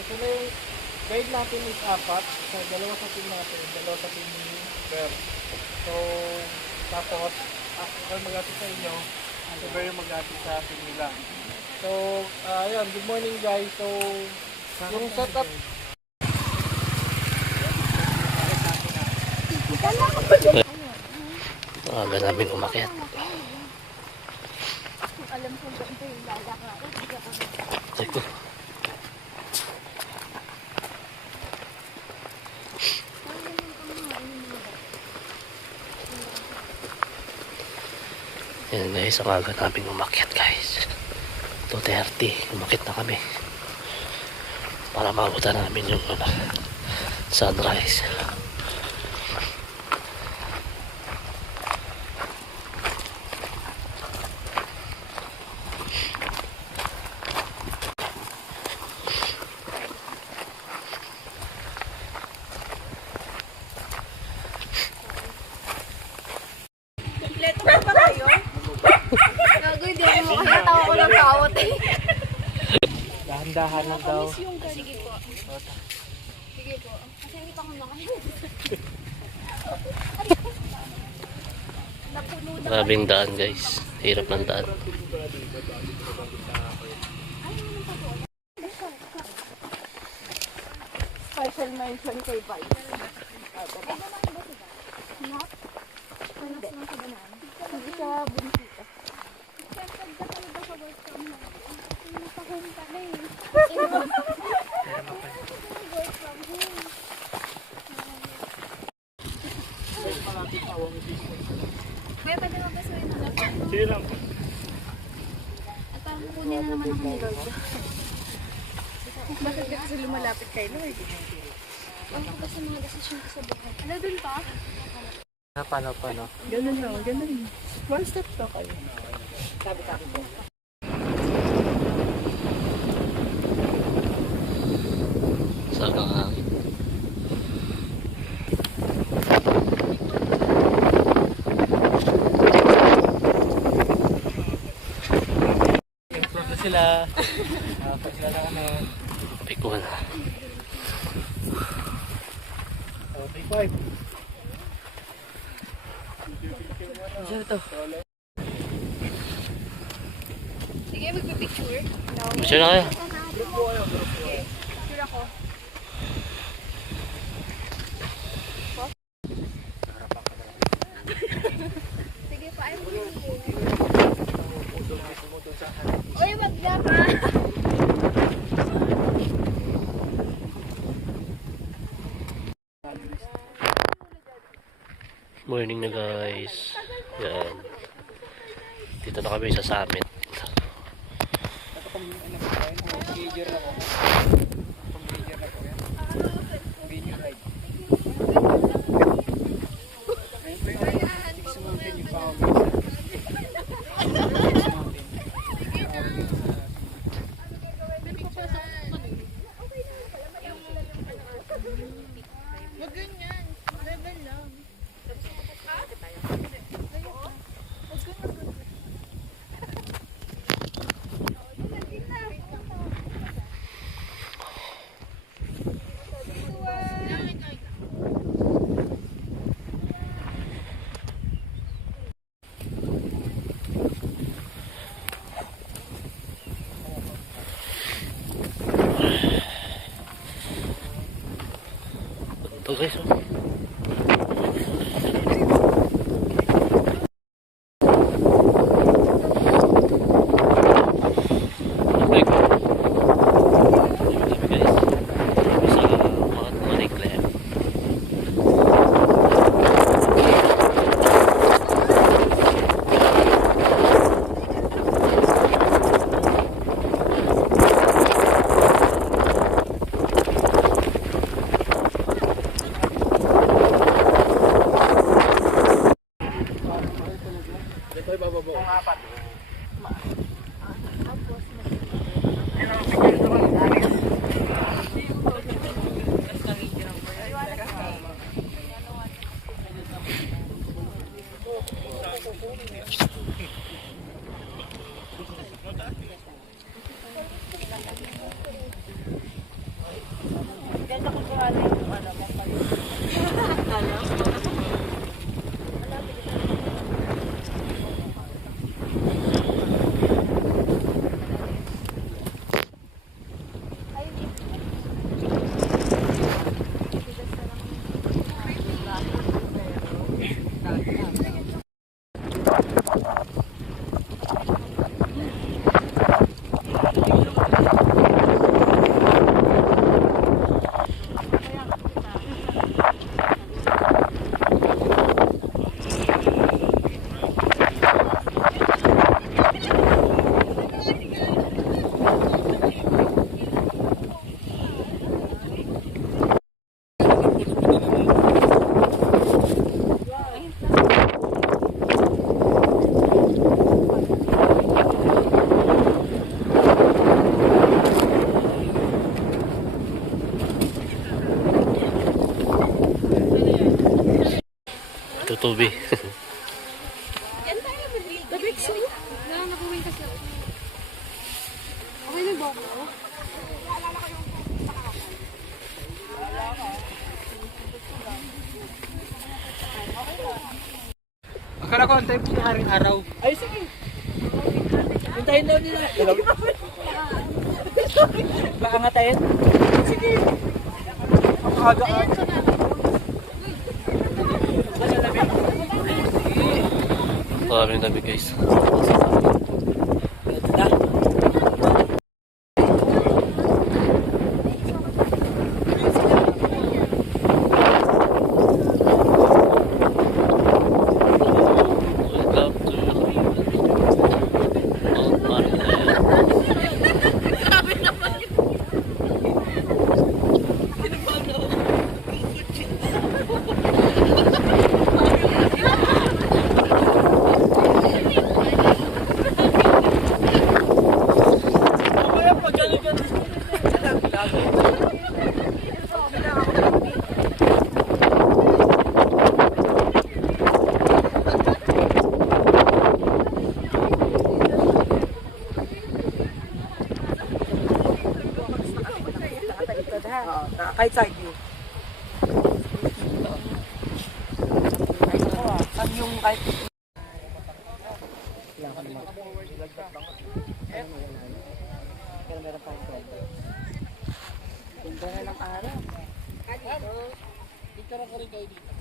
Ito na yung guide natin is 4. So, dalawa sa team natin, dalawa sa team ni Bear. So, tapos, ako mag-atid sa inyo, si Bear yung mag-atid sa team nila. So, ayun, good morning guys. So, yung setup... Aga namin umakyat. Alam ko ba ito yung lalakarin? Check ko. Yan guys, ang aga namin umakyat guys. 2:30, umakyat na kami. Para maabutan namin yung sunrise. Kompleto pa ba kayo? Gago, hindi ako makaya. Tawa ko ng tawat eh. Dahan-dahan lang daw. Sige po. Sige po. Kasi hindi pa ako makaya. Napuno na. Grabing daan guys. Hirap ng daan. Special mention kay Vice. Hindi siya bumisita. Naka-home ka na eh. Work from home. Kaya pwede mapasuhin mo na po. Sige lang. At parang kukunin na naman ako ni Lord. Bakit kasi lumalapit kay Lord? Ang kasi mga desisyon ko sa buhay. Ano dun pa? Paano? Ganun lang, ganun. One step to kayo. Sabi po. Sagang hangin. Improve na sila. Pag sila na kami. Pikuhan. Big five. Saan ito? Sige, magpipicture. Masya na kayo. Picture ako. Sige pa, I'm really. Uy, wag na ka! Morning na guys. Yan. Dito na kami sa summit. Wag ganyan. Level lang. Ito guys, oh. tubi. Yan tayo, bibig. Bibig, so? Na, nakuwing kasi ako. Okay na ba ako? Akala ko ang time si Haring Araw. Ay, sige. Hintayin daw nila. Baka nga tayo. Sige. Ang aga. Maraming nabi guys. Welcome to Mount Marilyn. Kahit side view. Saan yung kahit... Pero meron pa yung ganda na ng araw. Picture ka rin kayo dito.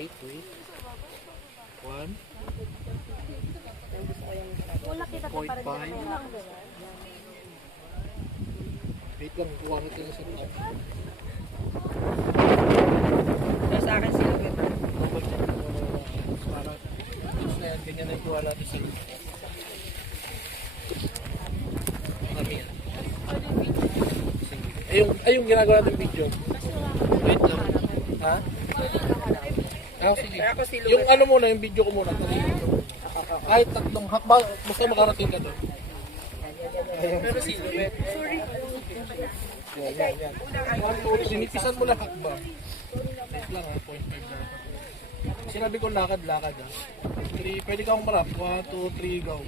Wait. 1. Wala kita pa para dito. Wait lang, kuha natin yung set up. Sa akin sila. Para, na yan, ganyan na yung kuha natin sa iyo. Kami yan. Ay, yung ginagawa natin video. Wait lang. Ha? Sige. Yung ano muna, yung video ko muna. Kahit tatlong hakbang, basta makarating ka doon. Pero silhouette. Sorry. Yan. Sinipisan mo lang hakbang. Wait lang ha, 0.5 lang. Sinabi ko lakad ha. 3, pwede ka akong marap. 1, 2, 3, go.